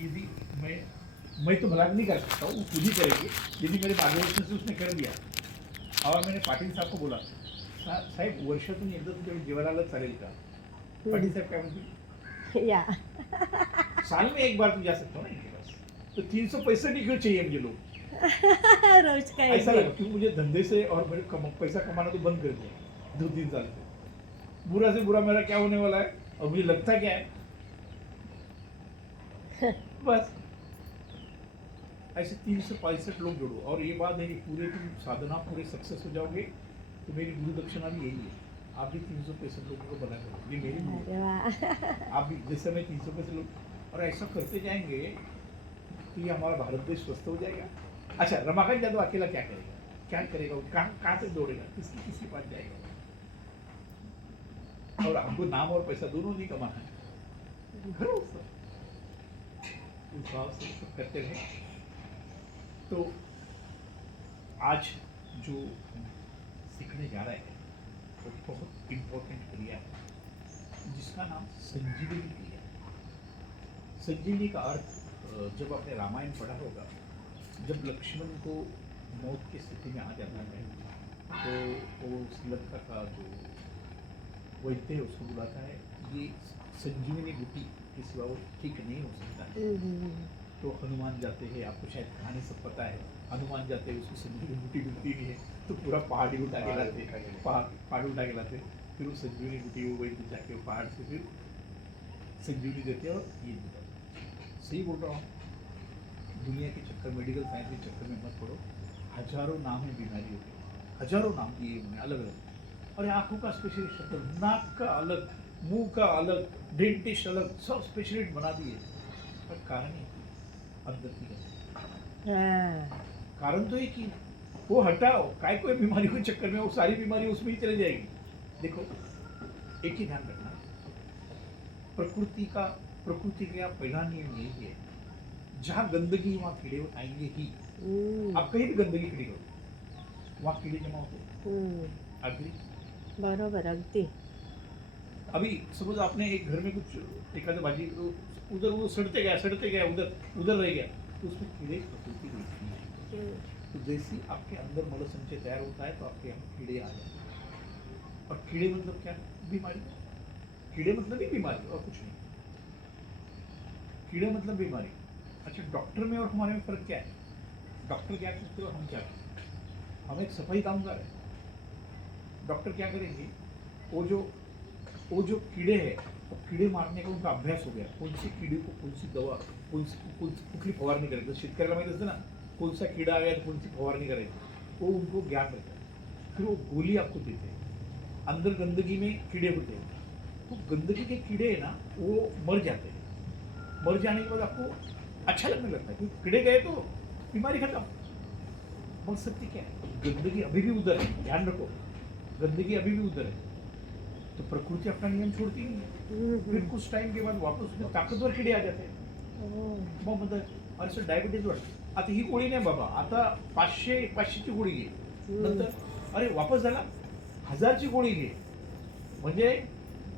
यदि मैं तो भला नहीं कर सकता हूँ, वो खुद ही करेंगे। यदि मेरे मार्गदर्शन से उसने कर दिया और मैंने पाटील साहब को बोला साहेब वर्षातून एकदा तुमच्या जेवायला चालेल का? पाटील साहब काय म्हणतील या साल में एक बार तू जा सकता हो ना इनके पास, तो 300 नहीं क्यों चाहिए मुझे लोग? रोज का ऐसा एक लगा क्यों मुझे धंधे से और मेरे पैसा कमाना तो बंद कर दिया 2-3 साल से। बुरा से बुरा मेरा क्या होने वाला है और मुझे लगता क्या है बस ऐसे 365 लोग जोड़ो और ये बात है कि पूरे तुम साधना पूरे सक्सेस हो जाओगे तो मेरी गुरु दक्षिणा भी यही है। आप भी 365 लोगों को बना करो, ये मेरी गुरु अरे वाह आप भी जैसे मैं 365 लोग और ऐसा करते जाएंगे तो ये हमारा भारत देश स्वस्थ हो जाएगा। अच्छा रमाकांत यादव अकेला क्या करेगा वो कहाँ से दौड़ेगा, किसके पास जाएगा? और हमको नाम और पैसा दोनों नहीं कमाना है, करो सब उस भाव से सब करते रहे। तो आज जो हम सीखने जा रहे हैं वो बहुत इम्पोर्टेंट क्रिया है जिसका नाम संजीवनी क्रिया है। संजीवनी का अर्थ जब आपने रामायण पढ़ा होगा, जब लक्ष्मण को मौत की स्थिति में आ जाता है तो वो श्रीलंका का जो वैद्य है उसको बुलाता है, ये संजीवनी बूटी के सिवा वो ठीक नहीं हो सकता है। तो हनुमान जाते हैं, आपको शायद कहानी सब पता है, हनुमान जाते हैं उसको संजीवनी बूटी मिलती नहीं है तो पूरा पहाड़ ही उठा के लाते, पहाड़ उठा के लाते, फिर वो संजीवनी बूटी वो वैद्य जाके वो पहाड़ से फिर संजीवनी देते हैं और ये देते हैं। सही बोल रहा हूँ? दुनिया के चक्कर मेडिकल साइंस के चक्कर में मत पड़ो। हजारों नाम है बीमारियों के, हजारों नाम दिए उन्होंने अलग अलग। और आंखों का स्पेशलिस्ट अलग, नाक का अलग, मुंह का अलग, डेंटिस्ट अलग, सब स्पेशलिस्ट बना दिए। पर कारण ही अंदर की गंदगी। कारण तो एक ही, वो हटाओ काय कोई बीमारी के चक्कर में वो सारी बीमारी उसमें ही चली जाएगी। देखो एक ही ध्यान रखना, प्रकृति का पहला नियम यही है, जहाँ गंदगी वहाँ कीड़े आएंगे ही। आप कहीं भी गंदगी खड़ी करो वहाँ कीड़े जमा होते। अग्री बरोबर अगदी। अभी सपोज आपने एक घर में कुछ एक भाजी उधर वो सड़ते गया उधर रह गया तो उसमें कीड़े प्रकृति होती है। तो जैसे आपके अंदर मल संचय तैयार होता है तो आपके यहाँ कीड़े आ जाते हैं। और कीड़े मतलब क्या? बीमारी। कीड़े मतलब ही बीमारी और कुछ नहीं। कीड़े मतलब बीमारी। अच्छा डॉक्टर में और हमारे में फर्क क्या है? डॉक्टर क्या करते हो, हम क्या करते हैं? हम एक सफाई कामगार है। डॉक्टर क्या करेंगे, वो जो कीड़े हैं वो कीड़े मारने का उनका अभ्यास हो गया, कौन सी कीड़े को कौन सी दवा कुठली फवारणी करायची, शेतकऱ्याला माहिती असतं ना कौन सा कीड़ा आ गया तो कौन सी फवारणी करायची, वो उनको ज्ञान रहता है। फिर वो गोली आपको देते हैं। अंदर गंदगी में कीड़े होते हैं तो गंदगी के कीड़े है ना वो मर जाते हैं। मर जाने के बाद आपको अच्छा लगने लगता है क्योंकि कीड़े गए तो बीमारी खत्म। मग सत्य क्या है, गंदगी अभी भी उधर है, ध्यान रखो गंदगी अभी भी उधर है। तो प्रकृति अपना नियम छोड़ती नहीं है। फिर कुछ टाइम के बाद वापस उसमें ताकतवर किडे आ जाते हैं। मग म्हणतात अरे सर डायबिटीज वाढ आता ही गोळी नाही बाबा, आता 500ची गोळी घे, नंतर अरे वापस झाला 1000ची गोळी घे। म्हणजे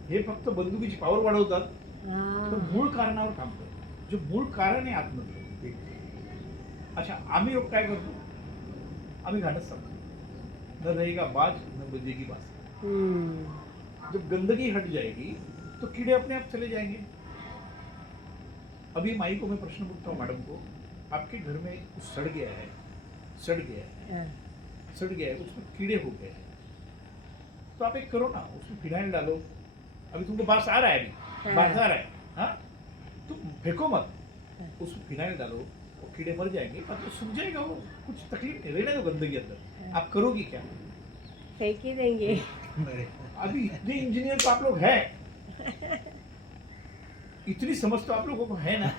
हे फक्त बंदुकीची पॉवर वाढवतात तर मूळ कारणावर काम करतात, जो मूळ कारण आहे आतमध्ये। अच्छा आम्ही लोक काय करतो, आम्ही घाणच सांगतो, न रहेगा बाज न बजेगी बाज। जब गंदगी हट जाएगी तो कीड़े अपने आप चले जाएंगे। अभी माई को मैं प्रश्न पूछता हूँ मैडम को, आपके घर में कुछ सड़ गया है उसमें कीड़े हो गए हैं तो आप एक करो ना, उसमें फिनाइल डालो। अभी तुमको बास आ रहा है, अभी बास आ रहा है, हाँ तो फेंको मत, उसमें फिनाइल डालो, वो कीड़े मर जाएंगे, मतलब सूख जाएगा, वो कुछ तकलीफ नहीं, रहने दो गंदगी अंदर। आप करोगी क्या? फेंक ही देंगे। अभी इतने इंजीनियर तो आप लोग हैं, इतनी समझ तो आप लोगों को है ना,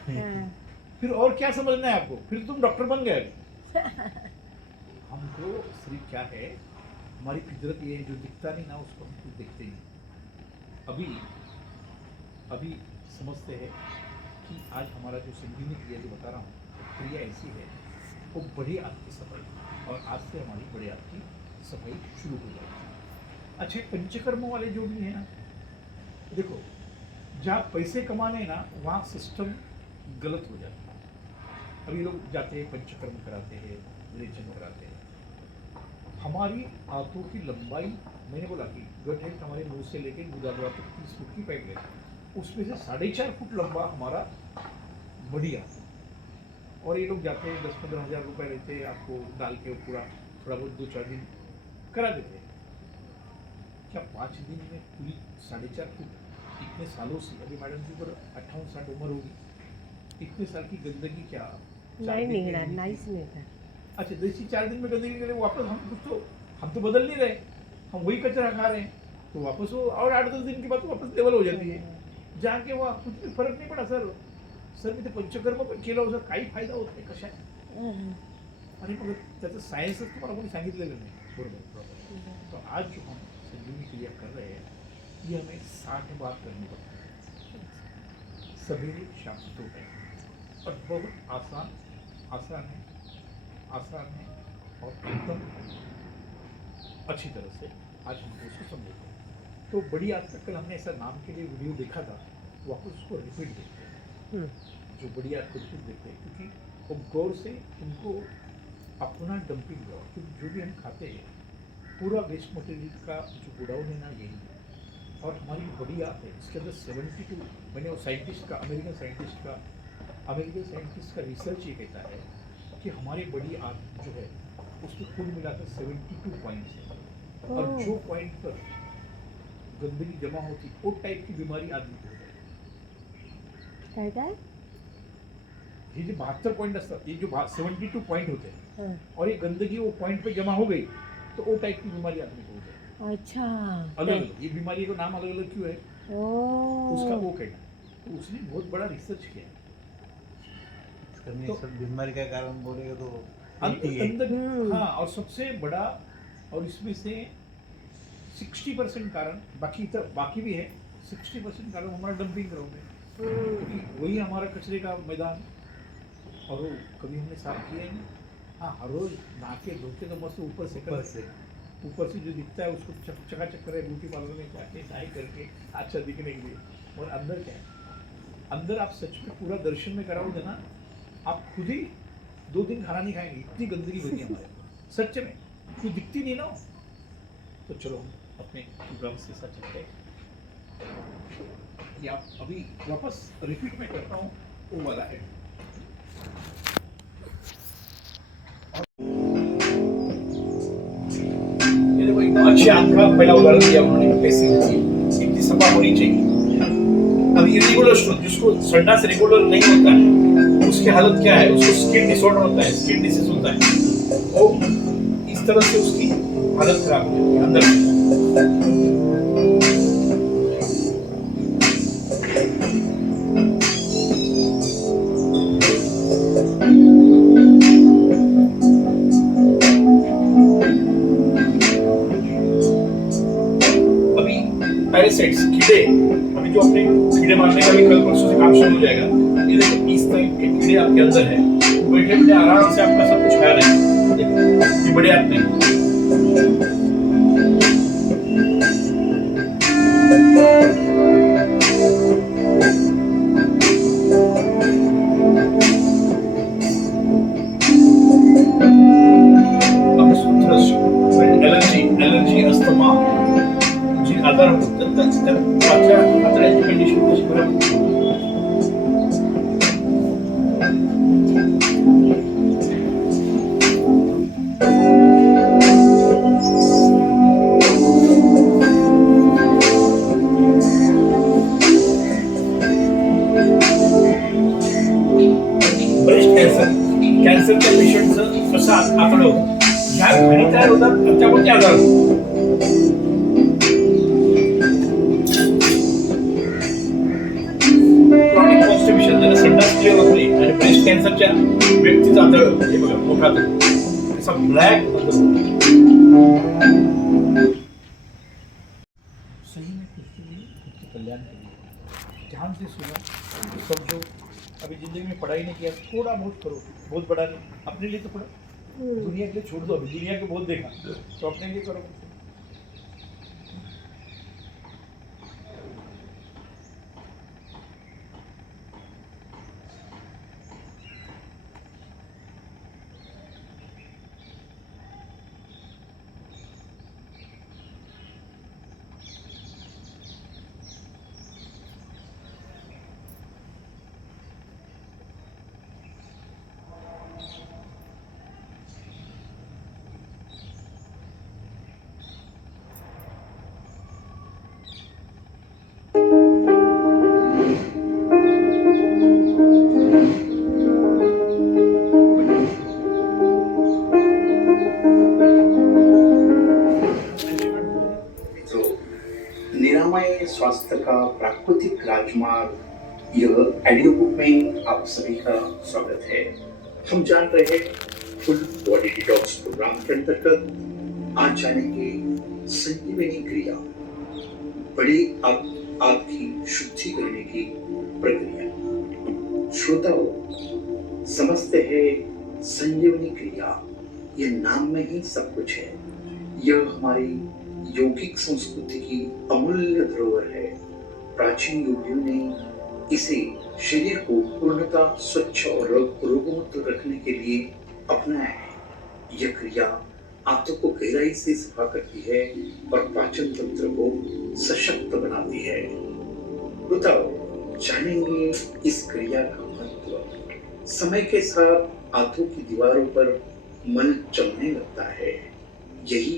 फिर और क्या समझना है आपको? फिर तुम डॉक्टर बन गए। हमको सिर्फ क्या है, हमारी फितरत ये है, जो दिखता नहीं ना उसको हम कुछ देखते नहीं। अभी समझते हैं कि आज हमारा जो संजीवनी क्रिया जो बता रहा हूँ, क्रिया ऐसी है, वो बड़े आँत की सफाई, और आज से हमारी बड़े आँत की सफाई शुरू हो जाएगी। अच्छे पंचकर्म वाले जो भी हैं ना, देखो जहाँ पैसे कमाने ना वहाँ सिस्टम गलत हो जाता है। अभी लोग जाते हैं पंचकर्म कराते हैं, विरेचन कराते हैं। हमारी आंतों की लंबाई, मैंने बोला कि गट है हमारे मुंह से लेके गुदानवा तक 30 फुट की पाइप है, उसमें से 4.5 फुट लंबा हमारा बड़ी आंत है। और ये लोग जाते हैं 10-15 हज़ार रुपए लेते हैं, आपको डाल के पूरा थोड़ा बहुत 2-4 दिन करा देते हैं। क्या 5 दिन में पूरी 4.5 फुट, इतने सालों से, अभी मैडम जी पर 58-60 उम्र होगी, इतने साल की गंदगी क्या 4 नाही दिन में निघणार, निकली? नाहीच निघणार. अच्छा, जैसी 4 दिन में गंदगी निकले वापस हम तो बदल नहीं रहे, हम वही कचरा खा रहे हैं, तो वापस वो और 8-10 दिन के बाद वापस लेवल हो जाती है. जाके वहाँ कुछ भी फरक नाही पडा सर. सर मी ते पंचकर्म पण केलं होतं, काही फायदा होत नाही कशा. आणि मग त्याचं सायन्सच तुम्हाला कोणी सांगितलेलं नाही. बरोबर. तो आज जो हम संजीवनी क्रिया कर रहे हैं, ये हमें 60 बार करनी पड़ती है, सवेरे शाम 2 टाइम, और बहुत आसान है और एकदम अच्छी तरह से आज हम उसको समझेंगे. तो बड़ी आज तक कल हमने ऐसा नाम के लिए वीडियो देखा था, वापस उसको रिपीट देखते हैं. जो बड़ी आज को रिपीट देखते हैं, क्योंकि वो गौर से उनको अपना डंपिंग ग्राउंड, क्योंकि जो भी हम खाते हैं पूरा वेस्ट मटेरियल का जो गोडाउन है ना यही है. और हमारी बड़ी आंत है, इसके अंदर 72, मैंने वो साइंटिस्ट का अमेरिकन साइंटिस्ट का रिसर्च ये कहता है कि हमारी बड़ी आंत जो है उसमें कुल मिलाकर 72 पॉइंट्स है. और जो पॉइंट पर गंदगी जमा होती वो टाइप की बीमारी आदमी को हो जाए. काय काय ये जो 72 पॉइंट असतात, ये जो 72 पॉइंट होते हैं, हं. और ये गंदगी वो पॉइंट पे जमा हो गई तो वो टाइप की बीमारी आदमी को हो जाए. अच्छा अलग अलग, ये बीमारी का नाम अलग अलग क्यों है उसका वो कहना है. तो उसने बहुत बड़ा रिसर्च किया है. तो सब बीमारी का कारण बोलेगा तो अंदर हाँ, और सबसे बड़ा, और इसमें से 60% कारण, बाकी भी है, 60% कारण हमारा डंपिंग ग्राउंड है, क्योंकि वही हमारा कचरे का मैदान. और वो कभी हमने साफ किया ही नहीं. हाँ, हर रोज नहा के धोके तो मस्त ऊपर से जो दिखता है उसको चकाचक करे ब्यूटी पार्लर में जाके डाई करके अच्छा दिखने के लिए. और अंदर क्या है, अंदर आप सच में पूरा दर्शन में कराओगे ना, आप खुद ही 2 दिन खाना नहीं खाएंगे, इतनी गंदगी भरी है हमारे सच में, कोई दिखती नहीं ना. तो चलो हम अपने प्रोग्राम से साथ चलते हैं. या अभी वापस रिपीट में करता हूँ वो वाला है. ये देखो एकदम अच्छी आंख का पहला उदाहरण दिया उन्होंने, कैसी होती है, इतनी सफा होनी चाहिए. अब इरेगुलर स्टोन, जिसको संडास रेगुलर नहीं होता है, उसकी हालत क्या है, उसको स्किन डिसऑर्डर होता है, स्किन डिसीज होता है, वो इस तरह से उसकी हालत खराब हो जाती है अंदर. अभी पैरासाइट्स, कीड़े, अभी जो अपने कीड़े मारने का भी कल परसों से काम शुरू हो जाएगा. ये देखो इस टाइप के कीड़े आपके अंदर है, बैठे बैठे आराम से आपका सब कुछ खा रहे हैं. देखो ये बड़े आंत नहीं. एलर्जी अस्थमा जी आजार होतात, आतड्याची कंडिशन कशी खराब होते. ब्रेस्ट कॅन्सरच्या पेशंटचं कसं आकडं होतं, ह्या घडी तयार होतात त्यामुळे ते आजार होतात. क्रॉनिक कॉन्स्टिपेशन, ज्याला संडास क्लिअर होत नाही, आणि ब्रेस्ट कॅन्सरच्या व्यक्तीचं आजार हे बघा मोठा असा ब्लॅक होतो. सही में खुद के लिए, खुद के कल्याण के लिए ध्यान से सुनो, समझो. अभी जिंदगी में पढ़ाई नहीं किया, थोड़ा बहुत करो, बहुत बड़ा नहीं, अपने लिए तो पढ़ो. दुनिया के लिए छोड़ दो, अभी दुनिया को बहुत देखा, तो अपने लिए करो. प्राकृतिक राजमार्ग यह ऑडियो बुक में आप सभी का स्वागत है। हम जान रहे हैं फुल बॉडी डिटॉक्स प्रोग्राम के अंतर्गत आज जानेंगे संजीवनी क्रिया, बड़ी आग की शुद्धि करने की प्रक्रिया। श्रोताओ, समझते हैं संजीवनी क्रिया, यह नाम में ही सब कुछ है। यह हमारी यौगिक संस्कृति की अमूल्य धरोहर है। प्राचीन योगियों ने इसे शरीर को पूर्णतः स्वच्छ और रोगमुक्त रखने के लिए अपनाया है। यह क्रिया आंतों को गहराई से सफा करती है और पाचन तंत्र को सशक्त बनाती है। बताओ, जानेंगे इस क्रिया का महत्व। समय के साथ आंतों की दीवारों पर मल जमने लगता है। यही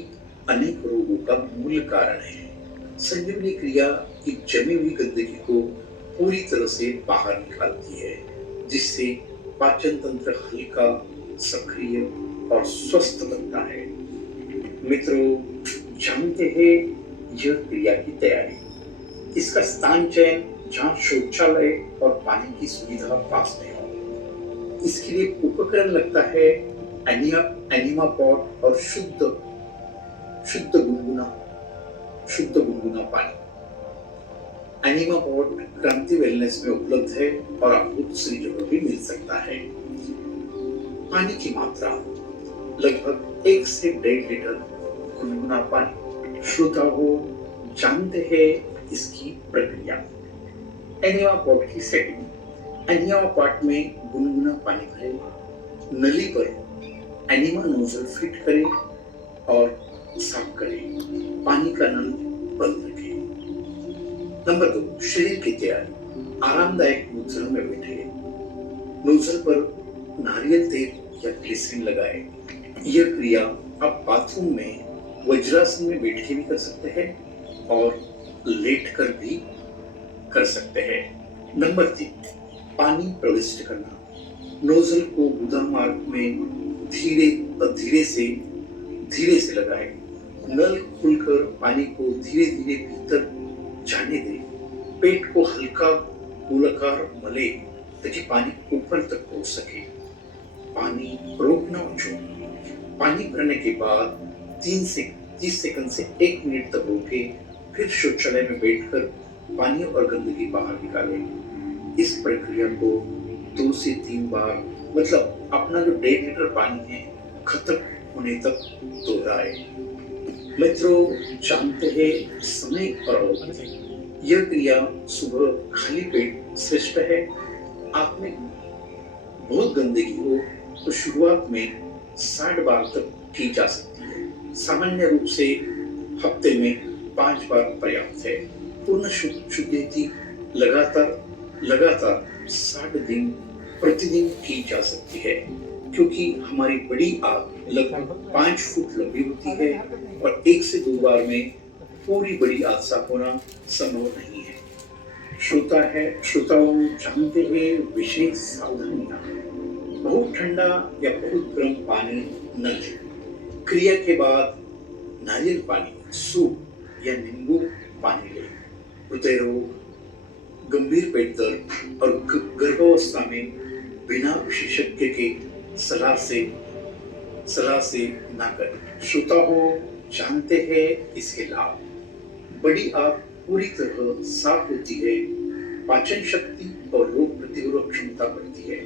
अनेक रोगों का मूल कारण है। संजीवनी क्रिया एक जमी हुई गंदगी को पूरी तरह से बाहर निकालती है, जिससे पाचन तंत्र हल्का, सक्रिय और स्वस्थ बनता है। मित्रों, जानते हैं यह क्रिया की तैयारी। इसका स्थान चयन जहाँ शौचालय और पानी की सुविधा पास में हो। इसके लिए उपकरण लगता है एनिमा पॉट और शुद्ध गुनगुना पानी। एनिमा पॉट क्रांति वेलनेस में उपलब्ध है और आपको दूसरी जगह भी मिल सकता है। पानी की मात्रा लगभग 1 से 1.5 लीटर गुनगुना पानी। श्रोता हो, जानते हैं इसकी प्रक्रिया। एनिमा पॉट की सेटिंग। एनिमा पॉट में गुनगुना पानी भरें, नली पर एनिमा नोजल फिट करें और साफ करें। पानी का नल बंद रखें। नंबर 2, शरीर की तैयारी। आरामदायक मुद्रा में बैठे, नोजल पर नारियल तेल या ग्लिसरीन लगाएं। यह क्रिया आप बाथरूम में वज्रासन में बैठ के भी कर सकते हैं और लेट कर भी कर सकते हैं। नंबर 3, पानी प्रविष्ट करना। नोजल को गुदा मार्ग में धीरे से लगाएं। नल खुलकर पानी को धीरे धीरे भीतर जाने दें। पेट को हल्का गोलाकार मले ताकि पानी ऊपर तक पहुंच सके। पानी रोकना और छोड़ना। पानी भरने के बाद 30 सेकंड से 1 मिनट तक रोके, फिर शौचालय में बैठकर पानी और गंदगी बाहर निकालें। इस प्रक्रिया को 2 से 3 बार, मतलब अपना जो 1.5 लीटर पानी है खत्म होने तक दोहराएं। मित्रों, जानते हैं समय और अवधि। यह क्रिया सुबह खाली पेट श्रेष्ठ है। आप में बहुत गंदगी हो तो शुरुआत में 60 बार तक की जा सकती है। सामान्य रूप से हफ्ते में 5 बार पर्याप्त है। पूर्ण शुद्धि लगातार 60 दिन प्रतिदिन की जा सकती है, क्योंकि हमारी बड़ी आग लगभग 5 फुट लंबी होती है और 1 से 2 बार में पूरी बड़ी आग साफ होना संभव नहीं है। श्रोताओं, जानते हैं विशेष सावधानियां। बहुत ठंडा या बहुत गर्म पानी न लें। क्रिया के बाद नारियल पानी, सूप या नींबू पानी लें। हृदय रोग, गंभीर पेट दर्द और गर्भावस्था में बिना विशेषज्ञ के सलाह से ना करें। श्रोता हो, जानते हैं इसके लाभ। बड़ी आग पूरी तरह साफ होती है, पाचन शक्ति और रोग प्रतिरोधक क्षमता बढ़ती है,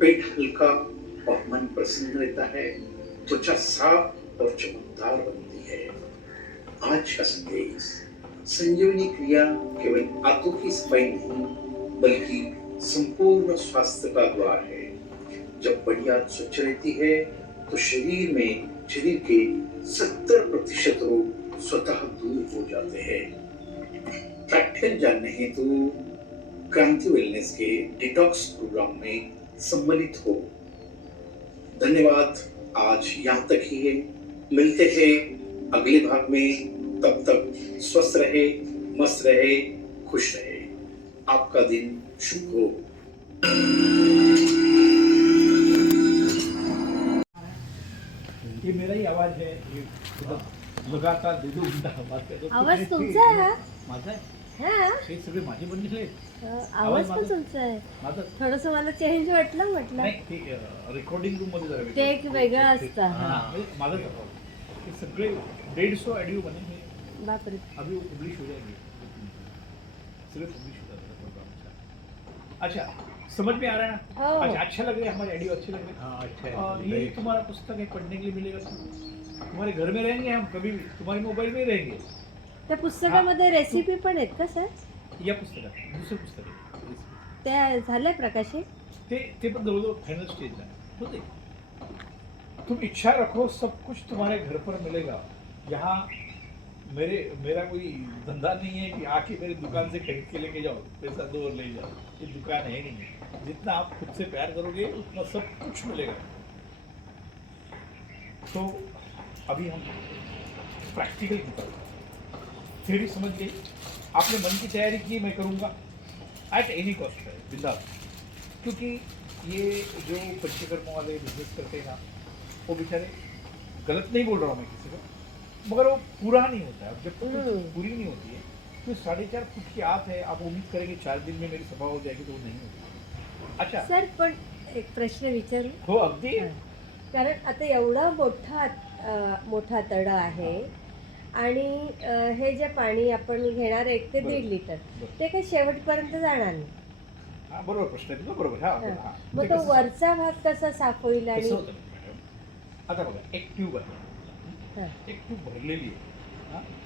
पेट हल्का और मन प्रसन्न रहता है, त्वचा साफ और चमकदार बनती है। आज का संदेश: संजीवनी क्रिया केवल आंतों की सफाई नहीं, बल्कि संपूर्ण स्वास्थ्य का द्वार है। जब बड़ी आंत स्वच्छ रहती है तो शरीर के 70% रोग स्वतः दूर हो जाते हैं। प्रैक्टिकल जानने हेतु क्रांति वेलनेस के डिटॉक्स प्रोग्राम में सम्मिलित हो। धन्यवाद, आज यहाँ तक ही है। मिलते हैं अगले भाग में। तब तक स्वस्थ रहे, मस्त रहे, खुश रहे। आपका दिन शुभ हो। ये मेरा ही आवाज है। ये लगातार 2 घंटा आवाज आवाज तुमचा आहे हा? माझा आहे. हा हे सगळे माझे बनलेले आहेत. आवाज पण माझा- तुमचा आहे. माझं थोडस मला चेंज वाटलं म्हटलं. नाही ते रेकॉर्डिंग रूम मध्ये जरा ते एक वेगळं असतं. हा, हा. म्हणजे माझं हे सगळे 150 ऑडिओ बने हैं बापरे. अभी वो पब्लिश हो जाएंगे सगळे पब्लिश हो जाते हैं प्रोग्राम। अच्छा समझ में आ रहा है ना? हो. अच्छा अच्छा लग रहा है हमारे ऑडियो अच्छे लग रहे हैं। हाँ अच्छा और है ये नहीं, तुम्हारा पुस्तक है पढ़ने के लिए मिलेगा तुम्हारे घर में रहेंगे हम कभी भी तुम्हारे मोबाइल में ही रहेंगे त्या पुस्तकामध्ये रेसिपी पण आहेत का सर? या पुस्तकात दुसरं पुस्तक आहे त्या झाल्या प्रकाशित? ते पण जवळजवळ फायनल स्टेजला आहे होते। तुम इच्छा रखो सब कुछ तुम्हारे घर पर मिलेगा। यहाँ मेरा कोई धंधा नहीं है कि आके मेरी दुकान से खरीद के लेके जाओ पैसा दो और ले जाओ, ये दुकान है नहीं। जितना आप खुद से प्यार करोगे उतना सब कुछ मिलेगा। तो अभी हम प्रैक्टिकल की तरफ थ्योरी समझ गई, आपने मन की तैयारी की मैं करूँगा एट एनी कॉस्ट है बिंदास। क्योंकि ये जो पंचकर्मों वाले बिजनेस करते हैं ना वो बेचारे, गलत नहीं बोल रहा हूँ मैं किसी को, मगर वो पूरा नहीं होता है। जब तक वो पूरी नहीं होती है तो 4.5 फुट की आग है, आप उम्मीद करेंगे 4 दिन में मेरी सभा हो जाएगी तो वो नहीं होती। अच्छा सर पण एक प्रश्न विचारू. हो अगदी हा. कारण आता एवढा मोठा तडा आहे आणि हे जे पाणी आपण घेणार 1 ते 1.5 लिटर बरं. ते काही शेवटपर्यंत जाणार नाही. हा बरोबर प्रश्न आहे तुझा, बरोबर हा हा. हा. मग ते तो कसं- वरचा भाग कसा साफ होईल कसं आणि होतं मॅडम, आता बघा एक ट्यूब आहे, हा. एक ट्यूब भरलेली आहे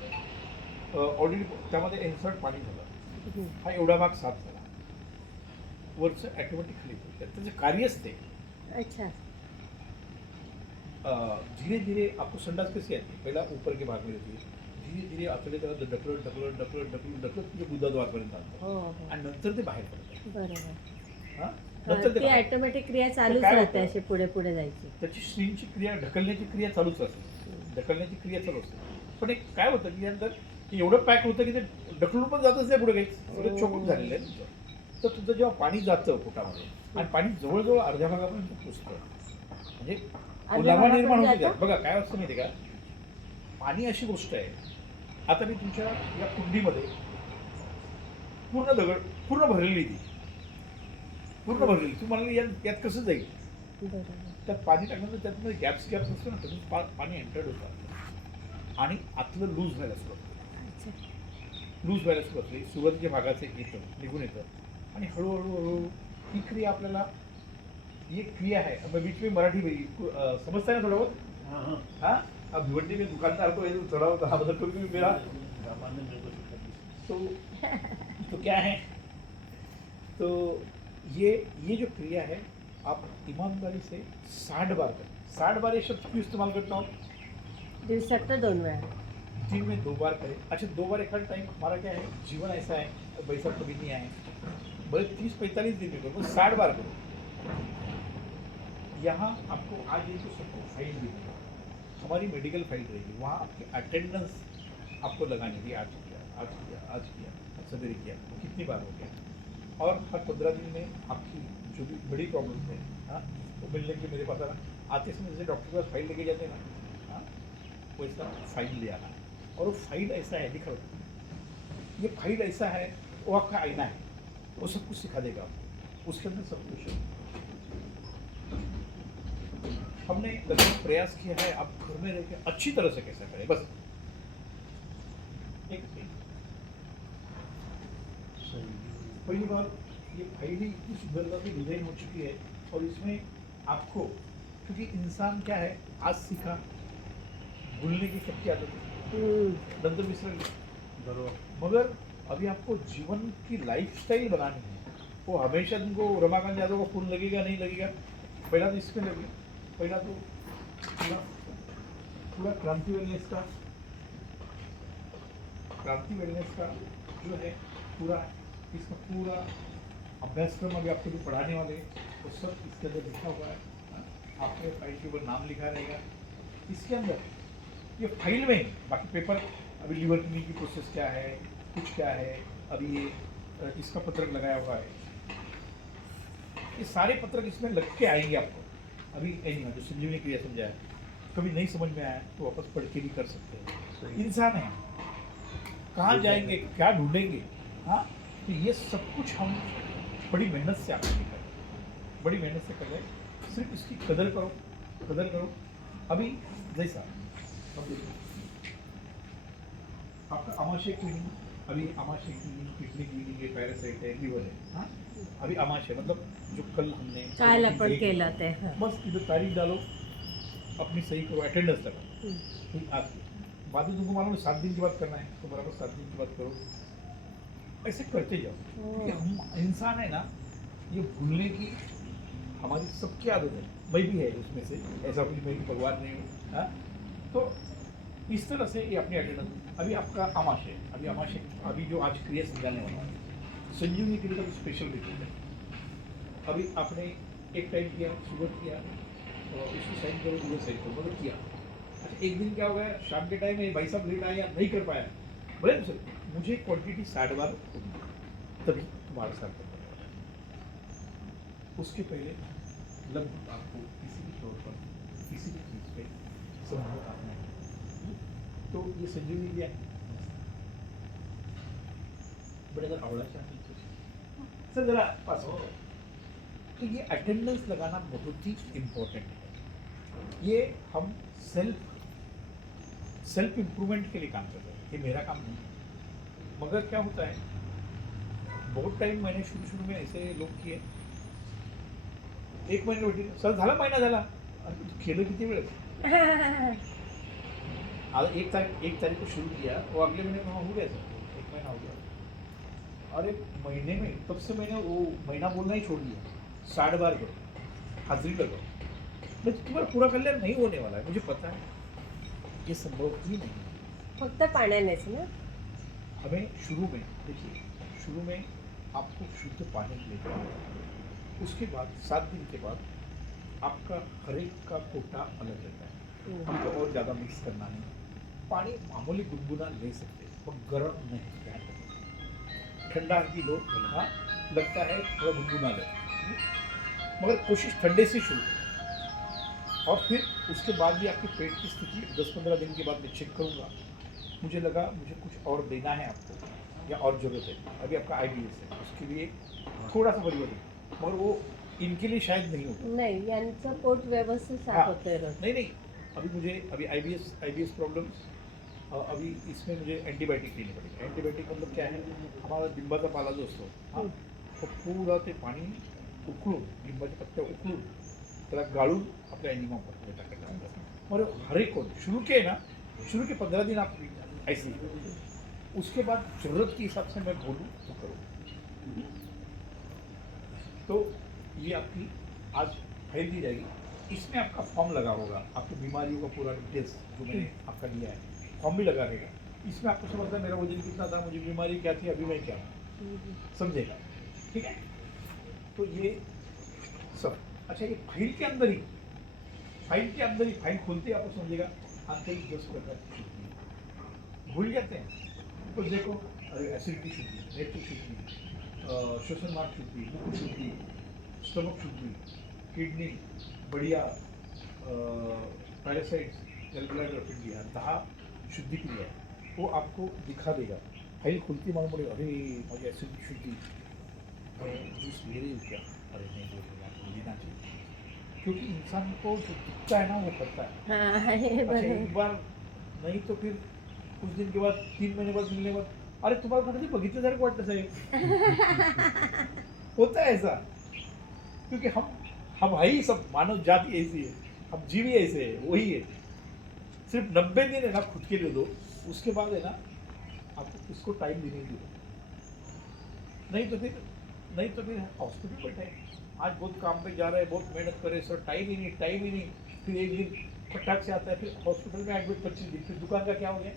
ऑलरेडी त्यामध्ये इन्सर्ट पाणी झालं, हम्म. हा एवढा भाग साफ झाला, वरचं ऑटोमॅटिक खाली होतं। त्याचं कार्यच ते अच्छा. धीरे धीरे आपको संडास कैसे आती है, पहला ऊपर के भाग में रहती है, धीरे धीरे आतडे त्याला ढकलत ढकलत ढकलत ढकलत ढकलत तुझ्या गुदाद्वारपर्यंत आणतं हो हो आणि नंतर ते बाहेर पडतं। बरोबर. हा? हा, नंतर ते ती बाहेर. ऑटोमॅटिक क्रिया चालूच काय राहते होतं? अशी पुढे पुढे जायची. त्याची स्ट्रीमची क्रिया, ढकलण्याची क्रिया चालूच असते, ढकलण्याची क्रिया चालू असते। पण एक काय होतं की नंतर एवढं पॅक होतं की ते ढकलून पण जातच नाही पुढे, काही सगळं चोकून झालेलं आहे तुमचं। तर तुझं जेव्हा पाणी जातं पोटामध्ये आणि पाणी जवळजवळ अर्ध्या भागापर्यंत पोचतं, म्हणजे ओलावा भागापर्यंत निर्माण होतो जातं? त्यात। बघा काय असतं माहिती आहे का, पाणी अशी गोष्ट आहे, आता मी तुमच्या या कुंडीमध्ये पूर्ण दगड पूर्ण भरलेली, ती पूर्ण भरलेली, तू म्हणाली यात कसं जाईल, बरोबर. त्यात पाणी टाकल्यानंतर त्यातमध्ये गॅप्स असतो ना, त्यातून पाणी एंटर्ड होतं आणि आतलं लूज व्हायला सुरुवात होते, अच्छा. लूज व्हायला सुरुवात होते, सुरुवातीच्या भागाचे येतं निघून येतं आणि हळूहळू हळूहळू ही क्रिया आपल्याला, ये क्रिया है। अब मैं बीच में मराठी में समझता है ना थोड़ा बहुत, हाँ हाँ हाँ अब भिवंडी में दुकानदार को ये थोड़ा बहुत हाँ मतलब क्योंकि मेरा रामानंद मेरे को सिखा दी। तो क्या है, तो ये जो क्रिया है आप ईमानदारी से 60 बार करें। 60 बार ये शब्द क्यों इस्तेमाल करता हूँ, दिवसात तर 2 वेळा. दिन में 2 बार करें। अच्छा 2 बार एक टाइम, हमारा क्या है जीवन ऐसा है, पैसा कभी नहीं आए, बड़े 30-45 दिन में करो, 60 बार करो। यहाँ आपको आज ये तो सबको फाइल दी है, हमारी मेडिकल फाइल रहेगी, वहाँ आपकी अटेंडेंस आपको लगानी है, आज किया सवेरे किया, कितनी बार हो गया, और हर 15 दिन में आपकी जो भी बड़ी प्रॉब्लम्स है हाँ वो मिलने के लिए मेरे पास आना, आते समय जैसे डॉक्टर के पास फाइल लेके जाते हैं ना, हाँ वैसा फाइल ले आना, और वो फाइल ऐसा है, दिखा ये फाइल ऐसा है, वो आपका आईना है, वो सब कुछ सिखा देगा आपको, उसके अंदर सब कुछ है। हमने लगभग प्रयास किया है आप घर में रह के अच्छी तरह से कैसे करें, बस एक पहली बार ये फाइल ही इतनी सुंदरता से डिजाइन हो चुकी है, और इसमें आपको, क्योंकि इंसान क्या है, आज सीखा, भूलने की सबकी आदत है, नंतर विसर बरोबर। मगर अभी आपको जीवन की लाइफस्टाइल बनानी है, वो हमेशा तुमको रमाकांत यादव का फोन लगेगा नहीं लगेगा, पहला तो इसमें लगे, पहला तो पूरा क्रांति वेलनेस का जो है पूरा, इसका पूरा अभ्यासक्रम अभी आपको जो पढ़ाने वाले वो सब इसके अंदर लिखा हुआ है, आपके फाइल के ऊपर नाम लिखा रहेगा, इसके अंदर ये फाइल में ही, बाकी पेपर अभी लीवर क्लीनिंग की प्रोसेस क्या है, कुछ क्या है, अभी ये इसका पत्रक लगाया हुआ है, ये सारे पत्रक इसमें लग के आएंगे आपको। अभी नहीं जो संजीवनी क्रिया समझा है, कभी नहीं समझ में आया तो वापस पढ़ के भी कर सकते हैं। इंसान है, कहाँ जाएंगे, क्या ढूंढेंगे, हाँ, तो ये सब कुछ हम बड़ी मेहनत से आपके लिए कर रहे हैं, बड़ी मेहनत से कर रहे हैं। सिर्फ इसकी कदर करो, कदर करो। अभी जैसा अब देखो, आपका आमाशय क्लीनिंग, अभी आमाशय क्लीनिंग, किडनी क्लीनिंग है, पैरासाइट है, लीवर है, हाँ अभी आमाशय मतलब जो कल हमने काल आपण केलं ते हां. बस इधर तारीख डालो, अपनी सही करो, अटेंडेंस लगाओ। ठीक, आज बाद में तुमको मालूम है 7 दिन की बात करना है तो बराबर 7 दिन की बात करो, ऐसे करते जाओ। क्योंकि हम इंसान है ना, ये भूलने की हमारी सबकी आदत है, मैं भी है उसमें से, ऐसा कुछ मैं भी भगवान नहीं हूँ, हाँ। तो इस तरह से ये अपनी अटेंडेंस। अभी आपका आमाशय, अभी आमाशय, अभी जो आज क्रिया समझाने वाला है संजीवनी के लिए तो स्पेशल रिपोर्ट है। अभी आपने एक टाइम किया, सुबह किया, और इसको साइन करो, इधर साइन करो, मतलब किया। अच्छा, एक दिन क्या हो गया, शाम के टाइम में भाई साहब लेट आया, नहीं कर पाया, बोले सर मुझे क्वांटिटी 60 बार होगी, तभी तुम्हारा साथ कर पाया। उसके पहले लगभग आपको किसी भी तौर पर किसी भी चीज़ पे संभव करना है, तो ये संजीवनी दिया है। बड़े अगर आवड़ा चाहते सर जरा पास हो, तो ये अटेंडेंस लगाना बहुत ही इम्पोर्टेंट है। ये हम सेल्फ इम्प्रूवमेंट के लिए काम कर रहे हैं, ये मेरा काम नहीं है। मगर क्या होता है, बहुत टाइम मैंने शुरू में ऐसे लोग किए, 1 महिने भेटले, सर झाला महिना झाला, अरे तू केलं किती वेळ, आज 1 तारीख को शुरू किया, वो अगले महीने में हो गया सर, 1 महीना हो गया। अरे महीने में, तब से मैंने वो महीना बोलना ही छोड़ दिया, 60 बार करो, हाजिरी लगाओ। मैं तुम्हारा पूरा कल्याण नहीं होने वाला है, मुझे पता है, ये संभव ही नहीं है। फक्त पाण्यानेच ना. हमें शुरू में देखिए, शुरू में आपको शुद्ध पानी लेकर आना, उसके बाद 7 दिन के बाद आपका हर एक का कोटा अलग रहता है, हमको और ज़्यादा मिक्स करना नहीं। पानी मामूली गुनगुना ले सकते हैं, पर गर्म नहीं, ध्यान रखना। ठंडा की लो, हाँ लगता है थोड़ा गुनगुना लो, मगर कोशिश ठंडे से शुरू करो। और फिर उसके बाद भी आपके पेट की स्थिति 10-15 दिन के बाद मैं चेक करूँगा, मुझे लगा मुझे कुछ और देना है आपको या और ज़रूरत है, अभी आपका IBS है, उसके लिए थोड़ा सा परिवर्तन, मगर वो इनके लिए शायद नहीं होगा। नाही, यांचं पोट व्यवस्थित हाँ, साफ होते रोज. नहीं, अभी मुझे अभी IBS प्रॉब्लम्स, अभी इसमें मुझे एंटीबायोटिक लेनी पड़ेगी। एंटीबायोटिक मतलब क्या है, हमारा लिंबाचा पाला जो असतो, हाँ तो पूरा ते पाणी उकळून, लिंबाचे पत्ते उकळून त्याला गाळून आपल्या एनिमा पत्ते टाकायचं। और हर एक को शुरू के 15 दिन आप ऐसे ही करो। उसके बाद जरूरत के हिसाब से मैं बोलूँ तो करो। तो ये आपकी आज फाइल दी जाएगी, इसमें आपका फॉर्म लगा होगा, आपकी बीमारियों का पूरा डिटेल्स जो मैंने आपका लिया है, फॉर्म भी लगा रहेगा। इसमें आपको समझता है मेरा वजन कितना था, मुझे बीमारी क्या थी, अभी मैं क्या हूँ, समझेगा, ठीक है। तो ये सब अच्छा, ये फाइल के अंदर ही फाइल खोलते ही आपको समझेगा आंतरिक 10 प्रकार की शुद्धि है। भूल जाते हैं तो देखो, अरे एसिडिटी शुद्धि, नेत्र शुद्धि, श्वसन मार्ग शुद्धि, मुख शुद्धि, स्टमक शुद्धि, किडनी बढ़िया, पैरासाइट्स, गलब्लैडर ऑफ इंडिया, 10 शुद्धि क्रिया है, वो आपको दिखा देगा। फाइल खुलती मालूम पड़ेगा, अरे मुझे एसिडिटी शुद्धि, मैं जूस ले रही हूँ क्या, अरे नहीं ले रही, आपको लेना चाहिए। क्योंकि इंसान को जो दिखता है ना वो करता है। हां, हे अच्छा, बरोबर. एक बार नहीं तो फिर कुछ दिन के बाद, 3 महीने बाद मिलने के बाद, अरे तुम्हाला कुठे बघितल्यासारखं वाटतं साहेब। होता है ऐसा, क्योंकि हम है ही सब, मानव जाति ऐसी है, हम जीव ही ऐसे है, वही है। सिर्फ 90 दिन है ना खुद के लिए दो, उसके बाद है ना आपको किसको टाइम देने की जरूरत नहीं तो फिर हॉस्पिटल बैठे, आज बहुत काम पे जा रहे हैं, बहुत मेहनत करे, सर टाइम ही नहीं, फिर एक दिन फटाक से आता है, फिर हॉस्पिटल में एडमिट 25 दिन, फिर दुकान का क्या हो गया।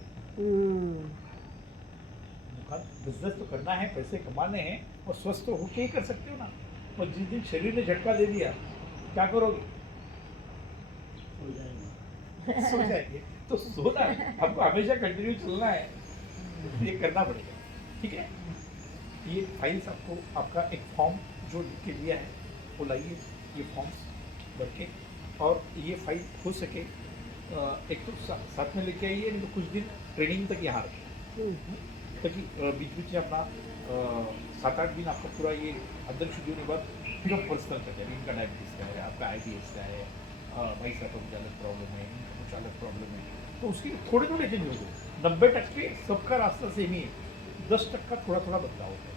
दुकान बिजनेस तो करना है, पैसे कमाने हैं, और स्वस्थ तो होके ही कर सकते हो ना। और जिस दिन शरीर ने झटका दे दिया, क्या करोगे, सो जाएंगे। तो सोना है, आपको हमेशा कंटिन्यू चलना है, ये करना पड़ेगा, ठीक है। ये फाइल्स आपको, आपका एक फॉर्म जो लिख के दिया है वो लाइए, ये फॉर्म्स भर के, और ये फाइल हो सके एक तो साथ में लेके आइए, नहीं तो कुछ दिन ट्रेनिंग तक यहाँ रखें, ताकि बीच बीच में अपना 7-8 दिन आपका पूरा ये अंदर शुद्धि होने के बाद फिर हम पर्सनल करते हैं इनका डायबिटीज़ का है, आपका IBS का है, भाई साहब का कुछ अलग प्रॉब्लम है, इनका कुछ अलग प्रॉब्लम है, तो उसकी थोड़े थोड़े चेंज होते हैं। 90% सबका रास्ता सेम ही है, 10% थोड़ा थोड़ा बदलाव होता है।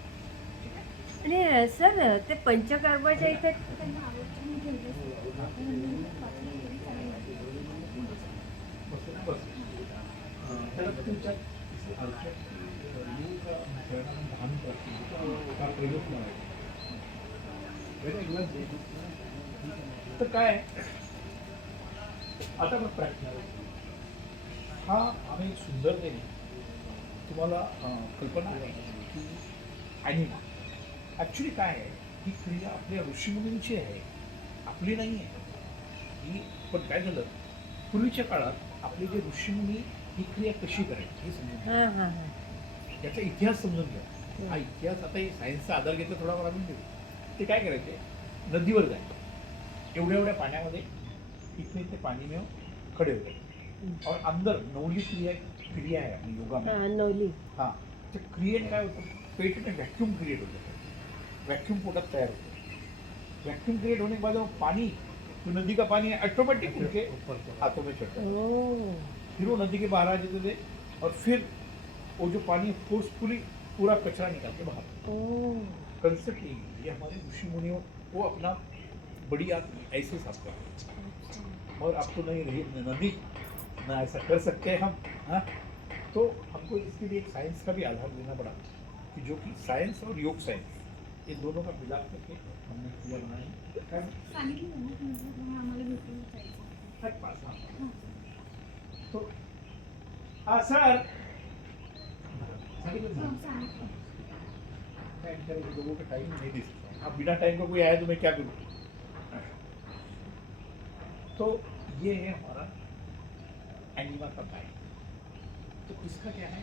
आणि सर ते पंचकर्माच्या इथे बस त्याला तुमच्या आमच्या का भान करते का प्रयोग तर काय आहे? आता मग प्रॅक्टिस हा आम्ही सुंदरतेने तुम्हाला कल्पना आहे की ॲनिमा ॲक्च्युली काय आहे ही क्रिया आपल्या ऋषीमुनींची आहे, आपली नाही आहे ही. पण काय झालं पूर्वीच्या काळात आपले जे ऋषीमुनी ही क्रिया कशी करायची हे समजून घ्या. हां हां हां याचा इतिहास समजून घ्या. हा इतिहास आता हे सायन्सचा आधार घेतला थोडा मागून घेऊ. ते काय करायचे नदीवर जायचे एवढ्या एवढ्या पाण्यामध्ये इथे ते पाणी में खडे होते और अंदर नवली क्रिया है अपनी योगा में. हां नवली हाँ ते क्रिएट काय होतं पेट में वैक्यूम क्रिएट होतं, वैक्यूम पोटात तयार होतं. वैक्यूम क्रिएट होने के बाद वो पानी जो नदी का पानी है ऑटोमेटिक उनके हाथों में चढ़ता है. ओ फिर वो नदी के बाहर आ जाते थे और फिर वो जो पानी फोर्सफुली पूरा कचरा निकाल के बाहर. ओ कंसेप्ट ये हमारे ऋषि मुनियों वो अपना बड़ी आदमी ऐसे साफ करते हैं और आपको नहीं रही नदी ना ऐसा कर सकते हैं हम. हाँ तो हमको इसके लिए एक साइंस का भी आधार देना पड़ा कि जो कि साइंस और योग साइंस ये दोनों का मिलाप करके हमने क्रिया बनाई. सांगितलं ना तुम्ही आम्हाला भेटून जायचं. है पास. हाँ तो हाँ सर लोगों का टाइम नहीं दे सकता. अब बिना टाइम का कोई आया तो मैं क्या करूँ. तो ये है हमारा एनिमा का टाइम. तो इसका क्या है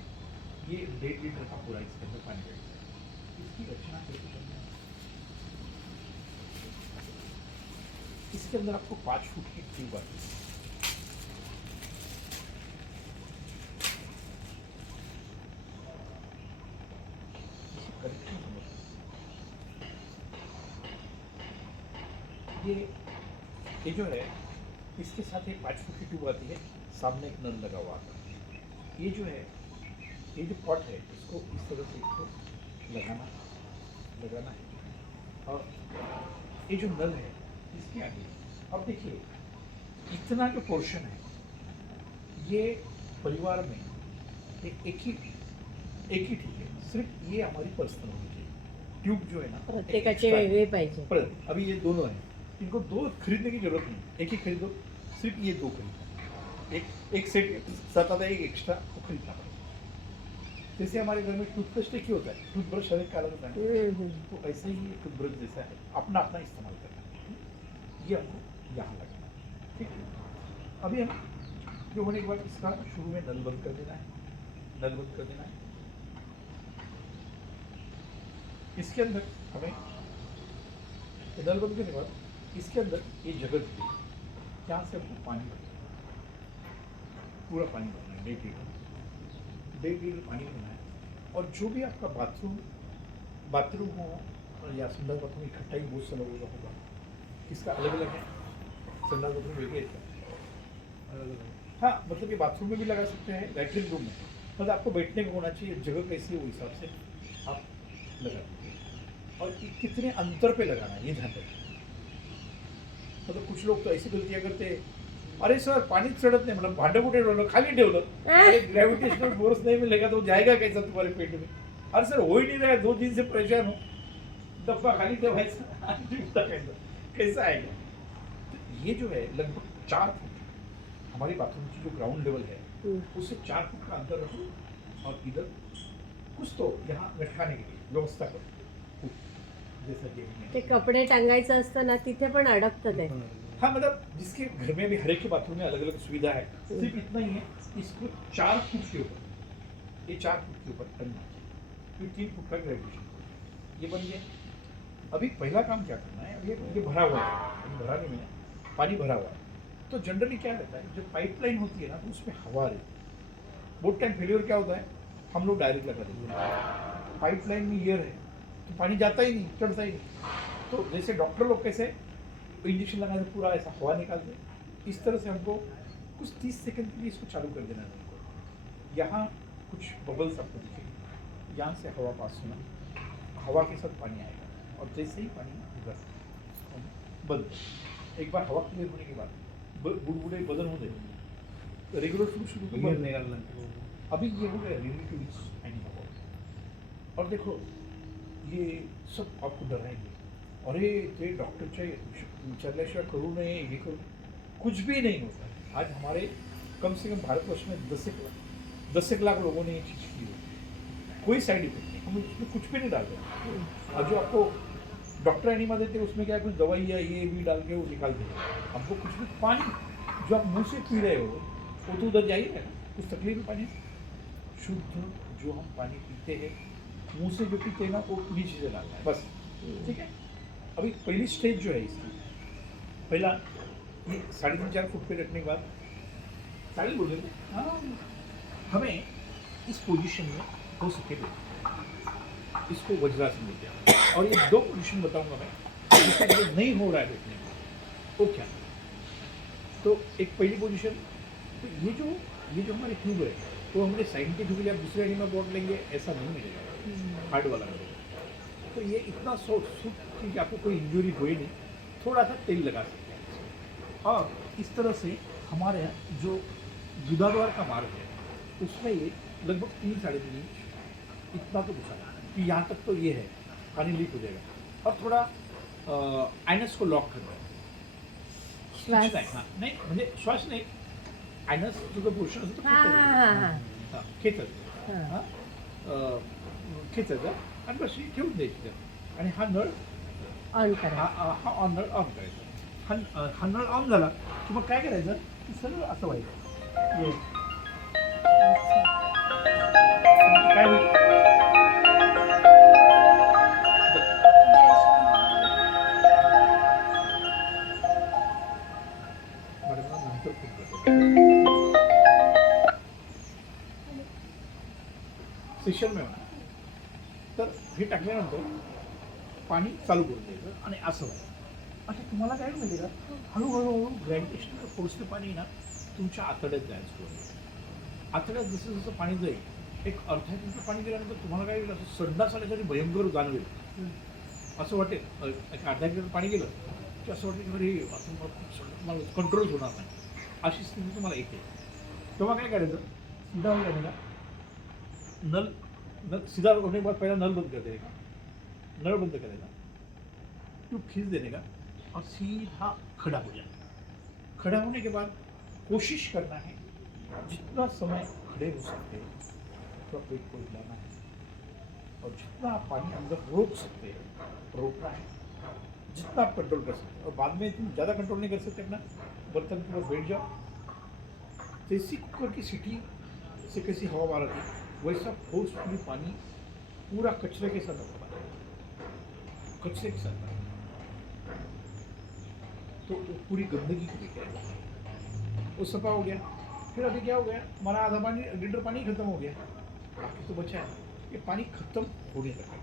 ये 1.5 लीटर का पूरा इसके अंदर पानी रहेगा. इसकी रचना कैसे करनी है इसके अंदर आपको 5 फुट की ट्यूब आती है. कनेक्शन समझो. ये जो है इसके साथ एक 5 फुट की ट्यूब आती है, सामने एक नल लगा हुआ आता है. ये जो है ये जो पॉट है इसको इस तरह से इसको लगाना है और ये जो नल है इसके आगे अब देखिए इतना जो पोर्शन है ये परिवार में एक ही ठीक है. सिर्फ ये हमारी पर्सनल होनी चाहिए. ट्यूब जो है ना प्रत्येकाचे एक extra है. वेगळे पाहिजे. पर अभी ये दोनों हैं, इनको 2 खरीदने की जरूरत नहीं. एक ही खरीदो, सिर्फ ये 2 खरीदो. एक सेट साथ आता है, एक एक्स्ट्रा वो खरीदना पड़ेगा. जैसे हमारे घर में टूथपेस्ट एक ही होता है, टूथब्रश हर एक का अलग होता है. तो ऐसा ही ये टूथब्रश जैसा है, अपना अपना इस्तेमाल करना है. ये हमको यहाँ लगना है. ठीक है. अभी हम जो होने के बाद इसका शुरू में नल बंद कर देना है. इसके अंदर हमें नल बंद करने के बाद इसके अंदर ये जगह दी है, यहाँ से हमको पानी भरना है. पूरा पानी भरना है 1.5 लीटर पानी भरना है. और जो भी आपका बाथरूम हो या संडास बाथरूम इकट्ठा ही बहुत सा लोगों का होगा. इसका अलग अलग है. संडास बाथरूम वेगळे आहेत. हाँ मतलब ये बाथरूम में भी लगा सकते हैं, लैट्रिन रूम में. मतलब आपको बैठने को होना चाहिए, जगह कैसी है वो हिसाब से आप लगा दीजिए. और कितने अंतर पे लगाना है ये ध्यान रखिए. मतलब कुछ लोग तो ऐसी गलतियाँ करते हैं, अरे सर पानीच चढ़त नहीं, मतलब भांडं कुठे ठेवलं खाली ठेवलं, अरे ग्रेविटेशनल फोर्स नहीं मिलेगा तो जाएगा कैसा तुम्हारे पेट में. अरे सर हो ही नहीं रहा है, 2 दिन से परेशान हो, डब्बा खाली ठेवायचा कैसा आएगा. तो ये जो है लगभग 4 फुट हमारी बाथरूम की जो ग्राउंड लेवल है उससे 4 फुट का अंतर रखो और इधर कुछ तो यहाँ लटकाने के लिए व्यवस्था करो. जैसा कि ते कपडे टांगायचं असतं ना तिथे पण अडकतं ते. हाँ मतलब जिसके घर में भी हर एक के बाथरूम में अलग अलग सुविधा है, सिर्फ इतना ही है इसको 4 फुट के ऊपर, ये 4 फुट के ऊपर टंगना चाहिए. फिर 3 फुट का ग्रेविटेशन ये बन गया. अभी पहला काम क्या करना है, ये भरा हुआ है, भरा नहीं है, पानी भरा हुआ है. तो जनरली क्या रहता है जब पाइपलाइन होती है ना तो उसमें हवा रहती है. बहुत टाइम फेलियर क्या होता है हम लोग डायरेक्ट लगा देते हैं। पाइपलाइन में ईयर है तो पानी जाता ही नहीं, चढ़ता ही नहीं। तो जैसे डॉक्टर लोग कैसे इंजेक्शन लगाने से पूरा ऐसा हवा निकालते हैं, इस तरह से हमको कुछ 30 सेकंड के लिए इसको चालू कर देना है हमको। यहाँ कुछ बबल्स आपको दिखेंगे, यहाँ से हवा पास होना, हवा के साथ पानी आएगा और जैसे ही पानी उधर बंद, एक बार हवा क्लियर होने के बाद बुड़बुड़े बदन हो गए, रेगुलर फ्लू शुरू तो क्लियर बंद। निकालना अभी ये हो गया रेडी टू यूज एनी हवा। और देखो ये सब आपको डराएंगे, अरे ते डॉक्टरच्या विचारल्याशिवाय करू नये, हे करू, कुछ भी नहीं होता। आज हमारे कम से कम भारतवर्ष में 10 लाख लोगों ने ये चीज़ की है, कोई साइड इफेक्ट नहीं, हम उसमें कुछ भी नहीं डालते। और जो आपको डॉक्टर एनिमा देते हैं उसमें क्या कुछ दवाई या ये भी डाल के वो निकालते हैं। हमको कुछ भी, पानी जो आप मुंह से पी रहे हो वो तो उधर जाइए ना, कुछ तकलीफ है पानी से। शुद्ध जो हम पानी पीते हैं, मुंह से जो पीते हैं ना, वो नीचे से डालना है बस, ठीक है। अभी पहली स्टेज जो है इसकी, पहला ये 3.5-4 फुट पे रखने के बाद साड़ी बोल रहे थे, हाँ, हमें इस पोजीशन में हो सके तो इसको वज्रासन देते हैं। और ये 2 पोजीशन बताऊंगा मैं, जिससे जो नहीं हो रहा है देखने में वो क्या। तो एक पहली पोजीशन, तो ये जो हमारे ट्यूब है वो हमने साइंटिफिकली आप दूसरे एनिमा बोर्ड लेंगे ऐसा नहीं मिलेगा, हार्ड वाला मिलेगा। तो ये इतना सॉफ्ट कि आपको कोई इंजरी हुई नहीं, थोड़ा सा तेल लगा सकते हैं। और इस तरह से हमारे यहाँ जो गुदाद्वार का मार्ग है उसमें ये लगभग 3-3.5 इंच इतना तो घुसा कि यहाँ तक तो ये है, पानी लीक हो जाएगा। और थोड़ा आइनस को लॉक करना है, श्वास खींचना है, हाँ, नाही म्हणजे श्वास नाही, आयनस जो पोर्शन असतो तो हां हां हां खेचायचं, हां. हां, खेचायचं आणि बस ठेवून द्यायची त्यात. आणि हा नळ ऑन करा. हा ऑन नळ ऑन करायचा. हा नळ ऑन झाला की मग काय करायचं की सरळ असं व्हायचं. ये. काय होईल मॅडमला नंतर फोन करतो. सेशन में होणार. तर हे टाकल्यानंतर पाणी चालू करून द्यायचं आणि असं व्हायचं. अच्छा तुम्हाला काय माहिती का, हळूहळू ग्रॅव्हिटेशनल फोर्सचं पाणी ना तुमच्या आतड्यात जायचं सुरू होतं. आतड्यात जसं जसं पाणी जाईल, एक अर्धा लिटर पाणी गेल्यानंतर तुम्हाला काय असं संडास आल्यासाठी भयंकर जाणवेल. असं वाटेल एक अर्धा लिटर पाणी गेलं की असं वाटेल की अरे असं मला कंट्रोल होणार नाही, अशी स्थिती तुम्हाला येते. तेव्हा काय करायचं, सीधा हो जाने का नल नल सीधा होने के बाद पहला नल बंद कर देने का, नल बंद करेगा, ट्यूब खींच देने का और सीधा खड़ा हो जाना. खड़ा होने के बाद कोशिश करना है जितना समय खड़े हो सकते हैं उतना पेट को हिलाना है और जितना आप पानी अंदर रोक सकते हैं रोकना है, जितना आप कंट्रोल कर सकते हैं. और बाद में तुम ज़्यादा कंट्रोल नहीं कर सकते अपना, बर्तन के ऊपर बैठ जाओ. जैसी कुकर की सीटी से कैसी हवा बाहर आती है वैसा फोर्सफुली पानी पूरा कचरे के साथ होता है, कचरे के साथ. तो वो पूरी गंदगी को लेकर वो सफा हो गया. फिर अभी क्या हो गया, हमारा आधा पानी लीटर पानी खत्म हो गया, बाकी तो बचा है. ये पानी खत्म होने लगा.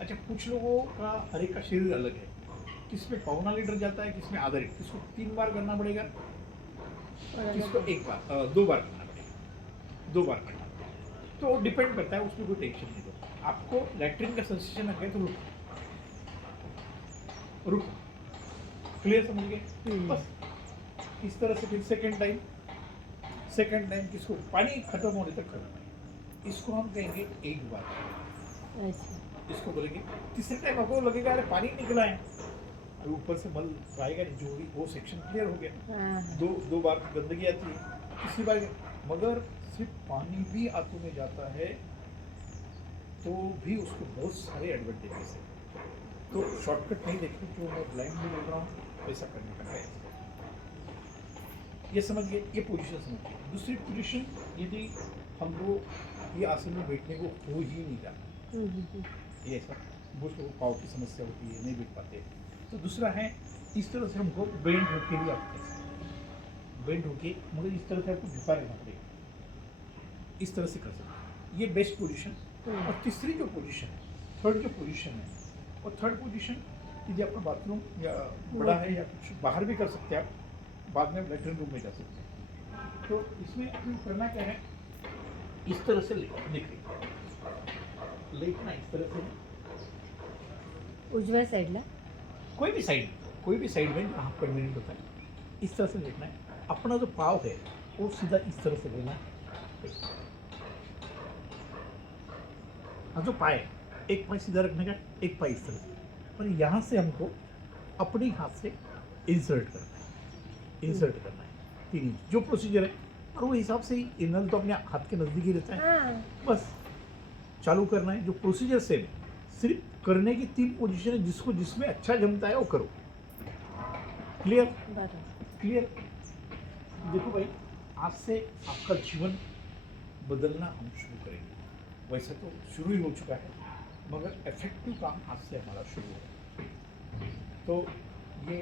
अच्छा कुछ लोगों का हर एक का शरीर अलग है, किसमें 1.25 लीटर जाता है, किसमें आधा लीटर. किसको 3 बार करना पड़ेगा, किसको 1 बार 2 बार करना पड़ेगा, 2 बार करना. तो डिपेंड करता है, उसमें कोई टेंशन नहीं. दो आपको लैट्रिन का सेंसेशन आ गया तो रुको, क्लियर समझ गए. बस इस तरह से फिर सेकंड टाइम किसको पानी खत्म होने तक करना है. इसको हम कहेंगे 1 बार. अच्छा. इसको बोलेंगे. तीसरे टाइम आपको लगेगा अरे पानी निकला है, अभी ऊपर से मल आएगा जो भी, वो सेक्शन क्लियर हो गया. हां. दो बार की गंदगी आती है, तीसरी बार मगर सिर्फ पानी भी आंतों में जाता है तो भी उसको बहुत सारे एडवांटेजेस है. तो शॉर्टकट नहीं देखो, जो मैं ब्लाइंड में बोल रहा हूँ वैसा करने का है. ये समझ गए, ये पोजीशन समझ गए. दूसरी पोजीशन यदि हमको ये आसन में बैठने को हो ही नहीं रहा, ये ऐसा बहुत लोगों को पाँव की समस्या होती है, नहीं बैठ पाते, तो दूसरा है इस तरह से हमको बेंड होके भी आप कर सकते हैं. बेंड होके मगर इस तरह से आपको झुका रहना पड़ेगा, इस तरह से कर सकते हैं. ये बेस्ट पोजीशन। और तीसरी जो पोजीशन है, थर्ड जो पोजीशन है, और थर्ड पोजीशन यदि आपका बाथरूम या बड़ा है या कुछ बाहर भी कर सकते हैं आप, बाद में लेटरिन रूम में जा सकते हैं। तो इसमें आपको करना क्या है, इस तरह से लेटना इस तरह से, उजव्या साईडला कोई भी साइड में जहाँ कन्वीनियंट होता है, इस तरह से लेटना है। अपना जो पाव है वो सीधा इस तरह से लेना है। हाँ, जो पाए, एक पाय सीधा रखने का, एक पाय इस तरह से, और यहाँ से हमको अपने हाथ से इंसर्ट करना है 3 इंच जो प्रोसीजर है, और वो हिसाब से ही इनल तो अपने हाथ के नज़दीक ही रहता है। हाँ बस चालू करना है, जो प्रोसीजर सेम है, सिर्फ करने की 3 पोजीशन है, जिसको जिसमें अच्छा जमता है वो करो। क्लियर? बरोबर। क्लियर? देखो भाई, आज से आपका जीवन बदलना हम शुरू करेंगे। वैसे तो शुरू ही हो चुका है, मगर इफेक्टिव काम आज से हमारा शुरू होगा। तो ये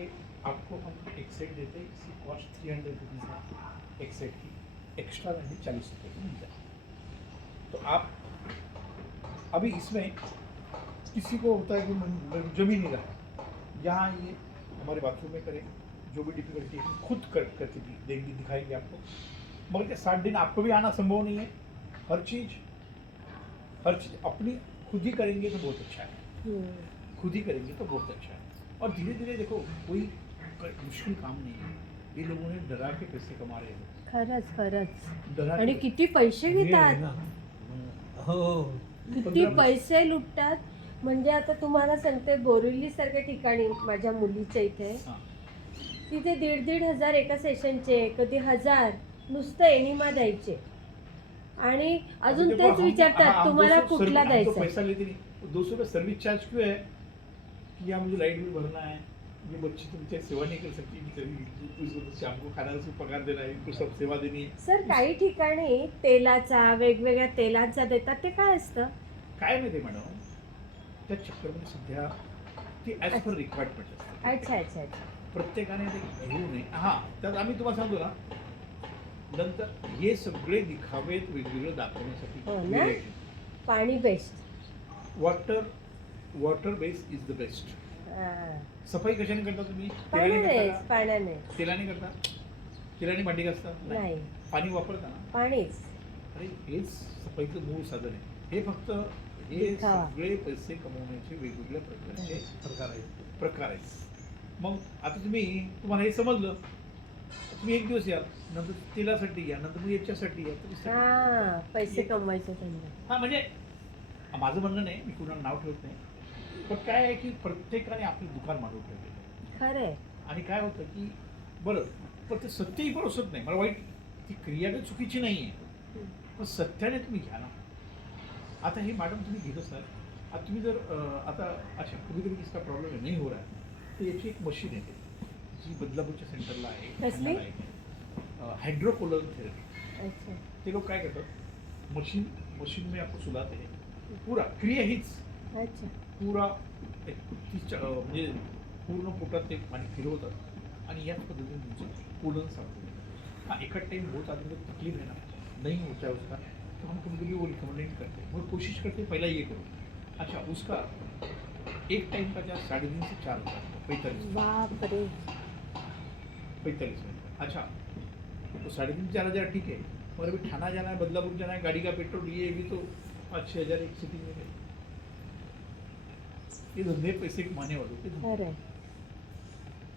आपको हम एक सेट देते हैं, इसकी कॉस्ट 300 रुपीज़ है एक सेट की, एक्स्ट्रा रहने 40 रुपये की मिल जाए। तो आप अभी इसमें किसी को होता है कि जम ही नहीं रहा, यहाँ ये हमारे बाथरूम में करें, जो भी डिफिकल्टी है खुद करके देंगे, दिखाएंगे आपको। मगर क्या 60 दिन आपको भी आना संभव नहीं है। हर चीज़ अपनी खुद ही करेंगे तो बहुत अच्छा है, खुद ही करेंगे तो बहुत अच्छा है। और धीरे धीरे देखो, कोई मुश्किल काम नहीं है, ये लोगों ने डरा के पैसे कमा रहे हैं, खरंच डरा आणि के किती पैसे घेतात, हो किती पैसे लुटतात. म्हणजे आता तुम्हाला सांगते, बोरिवली सारख्या ठिकाणी माझ्या मुलीच्या इथे हां. तिथे 1,500 एका सेशनचे, कधी 1000 नुसतं एनिमा द्यायचे. आणि अजून देखो, तेच हम- विचारतात हाँ, हम तुम्हाला 200 कुठला हम तो द्यायचा. पैसा लेते नहीं, 200 रुपये सर्विस चार्ज क्यों है कि यहाँ मुझे लाइट बिल भरना है, ये बच्ची तो बेचारी सेवा नहीं कर सकती, शाम को खाना उसको पगार देना है, इनको सब सेवा देनी है। सर काही ठिकाणी तेलाचा, वेगवेगळ्या तेलाचा देतात, ते काय असतं? काय माहिती मॅडम, त्या चक्करमध्ये सध्या ती ॲज पर रिक्वायरमेंट असते, अच्छा. प्रत्येकाने ते घेऊ नये. हां, त्यात आम्ही तुम्हाला सांगतो ना, नंतर हे सगळे दिखावेत वेगवेगळं दाखवण्यासाठी हो ना? पाणी best. Water base is the best. सफाई कशाने करता तुम्ही? तेलाने करता पाण्याने का? तेलाने करता? तेलाने भांडी घासता? नाही, पाणी वापरता ना? पाणीच. अरे हेच सफाईचं मूळ साधन आहे. हे फक्त हे दिखावा. सगळे पैसे कमवण्याचे वेगवेगळ्या प्रकारचे प्रकार आहेत. मग आता तुम्हाला हे समजलं, तुम्ही एक दिवस याल, नंतर तेलासाठी या, नंतर मग याच्यासाठी या, हा, पैसे कमवायचे त्यांना. हां, म्हणजे माझं म्हणणं नाही, मी कुणाला नाव ठेवत नाही, पण काय आहे की प्रत्येकाने आपलं दुकान मांडून ठेवलेलं खरंय. आहे. आणि काय होतं की बरं, पण ते सत्यही पण असत नाही, मला वाईट, ती क्रिया तर चुकीची नाही आहे, पण सत्याने तुम्ही घ्या ना. आता हे मॅडम तुम्ही घेत असाल, आता तुम्ही जर आता अच्छा कधी कधी इसका प्रॉब्लेम नाही हो रहा है, तर याची एक मशीन येते जी बदलापूरच्या सेंटरला आहे, कसली? ठाण्याला आहे, हाइड्रोकोलर थेरेपी. अच्छा. ते लोग काय करतात, मशीन में आपको सुलाते हैं, पूरा क्रिया हीच, अच्छा. पूरा एक म्हणजे पूर्ण पोटात ते पाणी फिरवतात आणि याच पद्धतीने तुमचं पूर्ण साफ. हाँ, एक टाइम बहुत आदमी को तकलीफ है ना, नहीं होता है उसका, तो हम कभी कभी वो रिकमेंडेड करते हैं, वो कोशिश करते हैं पहला ये करो. अच्छा, उसका एक टाइम का चार्ज 3.5 से 4 हज़ार, 45 बापरे. 45 मिनट. अच्छा, तो 3.5-4 हज़ार ठीक है, और अभी ठाना जाना है, बदलापुर जाना है, गाड़ी का पेट्रोल ये भी तो 5-6 हज़ार एक सिटिंग में गए. ये धंदे पैसे कमाने वालों के धंदे. खरंय.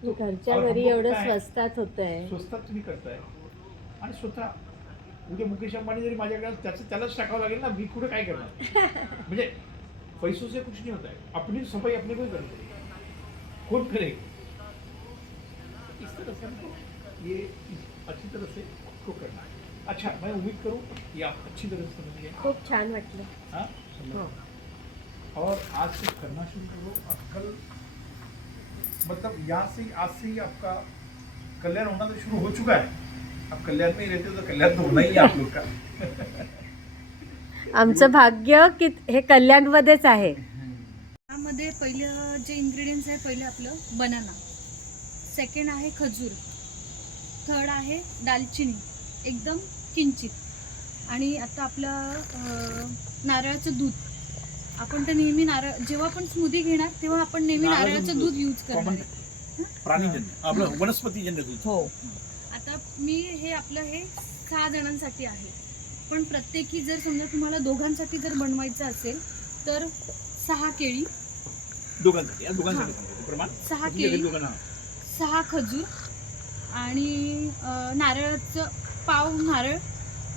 तो घरच्या और घरी हमको एवढं काय, स्वस्तात होतंय. स्वस्तात तुम्ही करताय आणि स्वतः उद्या मुकेश अंबानी जरी माझ्याकडे त्यालाच टाकावं लागेल ना, मी कुठे काय करणार. म्हणजे पैसों से कुछ नहीं होता है, अपनी सफाई अपने को ही करनी पड़ेगी, कौन करेगा. इस तरह से हमको ये अच्छी तरह से को करना है. अच्छा, मैं उम्मीद करूँ कि आप अच्छी तरह से समझ गए. खूप छान वाटलं. हाँ, हो. और आज से करना शुरू करो, और कल मतलब यहाँ से आज से ही आपका कल्याण होना तो शुरू हो चुका है. आप कल्याण में ही रहते हो तो कल्याण तो होना ही है आप लोग का. आमचं भाग्य की हे कल्याणमध्येच आहे. त्यामध्ये पहिलं जे इन्ग्रेडियंट्स आहे, पहिलं आपलं बनाना, सेकंड आहे खजूर, थर्ड आहे दालचिनी एकदम किंचित, आणि आता आपलं नारळाचं दूध. आपण तर नेहमी जेव्हा आपण स्मूदी घेणार तेव्हा आपण नेहमी नारळाचं दूध यूज करणार कॉमन आहे. प्राणीजन्य आपलं वनस्पतीजन्य दूध. हो. आता मी हे आपलं हे 6 जणांसाठी आहे, पण प्रत्येकी जर समजा तुम्हाला दोघांसाठी जर बनवायचं असेल तर 6 केळी, दोघांसाठी सांगायचं प्रमाण 6 तुमच्या घरी केळी, दोघांना 6 खजूर आणि नारळाचं पाव नारळ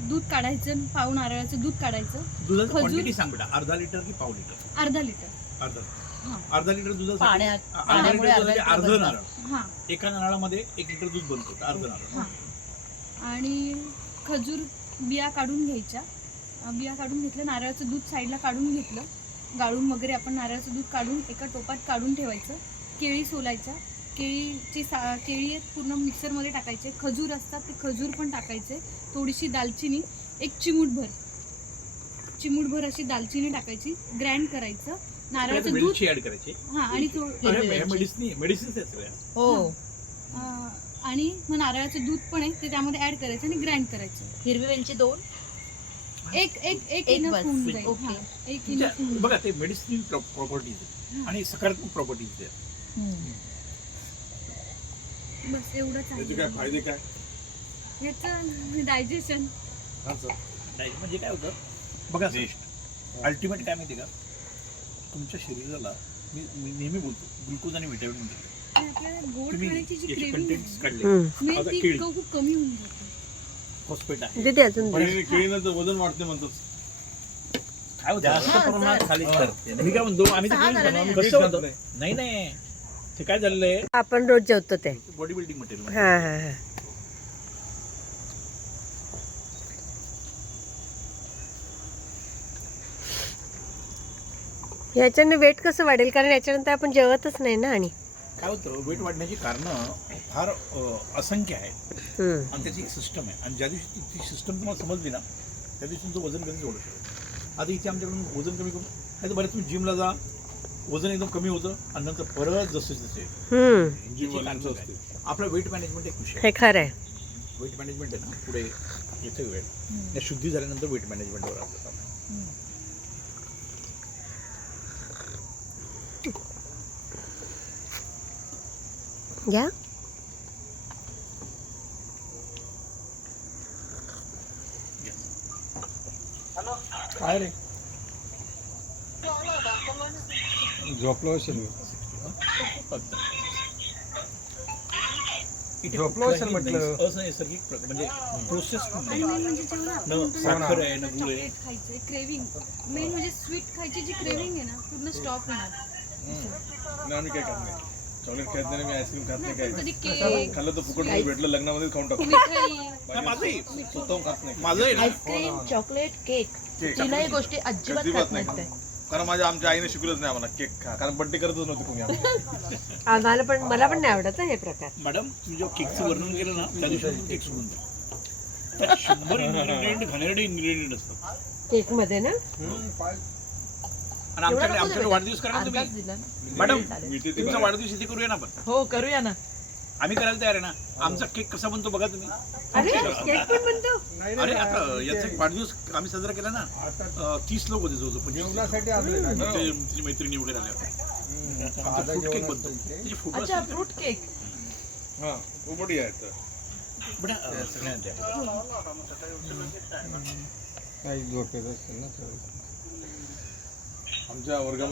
दूध काढायचं, पाव नारळाचं दूध काढायचं. दुधाची खजूर- क्वांटिटी सांग बेटा. अर्धा लिटर की पाव लिटर? अर्धा लिटर. अर्धा. हां अर्धा लिटर दुधासाठी पाण्यामुळे अर्धा अर्धा लिटर लिटर अर्ध बनतं. नारळ. हां एका नारळामध्ये 1 लिटर दूध बनतं. अर्ध नारळ. हां. आणि खजूर बिया काढून घ्यायच्या. बिया काढून घेतलं, नारळाचं दूध साईडला काढून घेतलं, गाळून वगैरे आपण नारळाचं दूध काढून एका टोपात काढून ठेवायचं. केळी सोलायच्या, केळी पूर्ण मिक्सरमध्ये टाकायचे. खजूर असतात ते खजूर पण टाकायचे. थोडीशी दालचिनी, एक चिमूटभर अशी दालचिनी टाकायची, ग्राइंड करायचं. नारळाचं दूध वेलची ऍड करायची. हां आणि मेडिसिन आहे सगळ्या. हो. आणि मग नारळाचं दूध पण आहे ते त्यामध्ये ऍड करायचं आणि ग्राइंड करायचं. हिरवी वेलची 2. एक एक enough बस. होऊन जाईल. ओके. हां, एक enough होऊन बघा ते मेडिसिन प्रॉपर्टीज आणि सकारात्मक प्रॉपर्टीज आहेत. जाईल. बस एवढंच त्याचे काय आहे. फायदे काय? याचं डायजेशन. म्हणजे काय होतं बघा, अल्टिमेट काय माहिती का, तुमच्या शरीराला मी नेहमी बोलतो ग्लुकोज आणि व्हिटॅमिन आणि आपल्याला गोड तुम्ही खाण्याची जी याचे क्रेविंग कंटेंट्स काढले. मेन आता ती केळी. खूप कमी होऊन जाते. फॉस्फेट आहे. दीदी अजून दे. केळीनं तर वजन वाढते म्हणतात. काय होतं जास्त हां, प्रमाणात सर. खाली करते. मी काय म्हणतो आम्ही सहा जण आहे. कसं होतं नाही ते काय झालेलं आपण रोज जेवतो ते. आहे बॉडी बिल्डिंग मटेरियल. हा हा हा. याच्याने वेट कसं वाढेल, कारण याच्यानंतर आपण जेवतच नाही ना. आणि काय होतं वेट वाढण्याची कारणं फार असंख्य आहेत हम्म. आणि त्याची एक सिस्टम आहे. आणि ज्या दिवशी ती सिस्टम तुम्हाला समजली ना त्या दिवशी तुमचं वजन कमी जोडू शकतो. आता इथे आमच्याकडून वजन कमी करून नाही तर बरेच तुम्ही जिमला जा, वजन एकदम कमी होतं आणि नंतर परत जसे हम्म. याची कारणं काय? आपलं वेट मॅनेजमेंट एक विषय. हे खरं आहे. वेट मॅनेजमेंट आहे ना पुढे येते वेळ. या शुद्धी झाल्यानंतर वेट मॅनेजमेंटवर आपलं काम आहे. घ्या. काय रे झोपलो असेल झोपलो असेल म्हटलं. असनैसर्गिक म्हणजे प्रोसेस आणि मेन म्हणजे जेव्हा आपण न म्हणतो साखर आहे न गुळ आहे. चॉकलेट खायचंय क्रेविंग, मेन म्हणजे स्वीट खायची जी क्रेविंग आहे ना पूर्ण स्टॉप होणार. नाही आम्ही काय खात नाही. चॉकलेट खात नाही, मी आईस्क्रीम खात नाही. काय कधी केक, खाल्लं तर फुकट मध्ये भेटलं लग्नामध्ये खाऊन टाकतो. मिठाई, माझंही स्वतःहून खात नाही. माझं आहे ना आईस्क्रीम, चॉकलेट, केक केक. तीनही गोष्टी अजिबात अजिबात खात नाही. नाहीत ते. कारण आमच्या आईने शिकवलंच नाही आम्हाला केक खा, कारण बड्डे करतच नव्हते कोणी आम्ही. मला पण नाही आवडत हे प्रकार. मॅडम तुम्ही जेव्हा केकचं वर्णन केलं ना त्या दिवशी केक सोडून द्या. त्यात 100 इन्ग्रेडियंट घाणेरडे इन्ग्रेडियंट असतात. केक मध्ये ना. आणि आमच्याकडे वाढदिवस करा ना अर्धाच तुम्ही. दिला ना. मॅडम मी ते तुमचा वाढदिवस इथे करूया ना आपण. हो करूया ना. आम्ही करायला तयार आहे ना. आमचा केक कसा बनतो बघा तुम्ही. अरे केक पण बनतो. अरे आता याचा एक वाढदिवस आम्ही साजरा केला ना 30 लोक होते जवळजवळ. तिची मैत्रिणी वगैरे आल्या. आमचा फ्रूट केक बनतो. त्याची फुगं अच्छा असते. Fruit cake. हा तो बढिया आहे तर. बट सगळ्यांना आमच्या वर्गामध्ये